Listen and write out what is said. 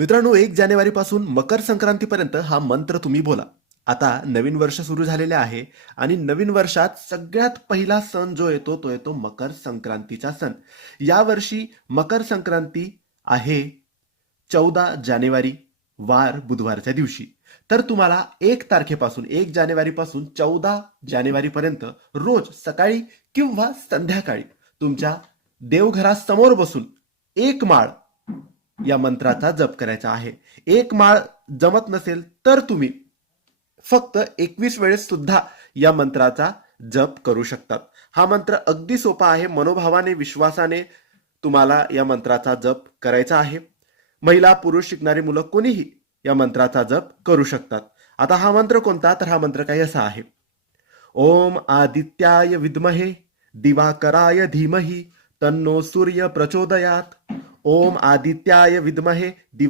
मित्रांनो एक जानेवारी पासून मकर संक्रांतीपर्यंत हा मंत्र तुम्ही बोला. आता नवीन वर्ष सुरू झालेले आहे आणि नवीन वर्षात सगळ्यात पहिला सण जो येतो तो येतो मकर संक्रांतीचा सण. यावर्षी मकर संक्रांती आहे चौदा जानेवारी वार बुधवारच्या दिवशी. तर तुम्हाला एक तारखेपासून एक जानेवारीपासून चौदा जानेवारीपर्यंत रोज सकाळी किंवा संध्याकाळी तुमच्या देवघरासमोर बसून एक माळ या मंत्राचा जप करायचा आहे. एक माळ जमत नसेल तर तुम्ही फक्त एकवीस वेळेस सुद्धा या मंत्राचा जप करू शकतात. हा मंत्र अगदी सोपा आहे. मनोभावाने विश्वासाने तुम्हाला या मंत्राचा जप करायचा आहे. महिला पुरुष शिकणारी मुलं कोणीही या मंत्राचा जप करू शकतात. आता हा मंत्र कोणता? तर हा मंत्र काही असा आहे. ओम आदित्याय विद्महे दिवाकराय धीमहि तन्नो सूर्य प्रचोदयात. ओम आदित्याय विद्महे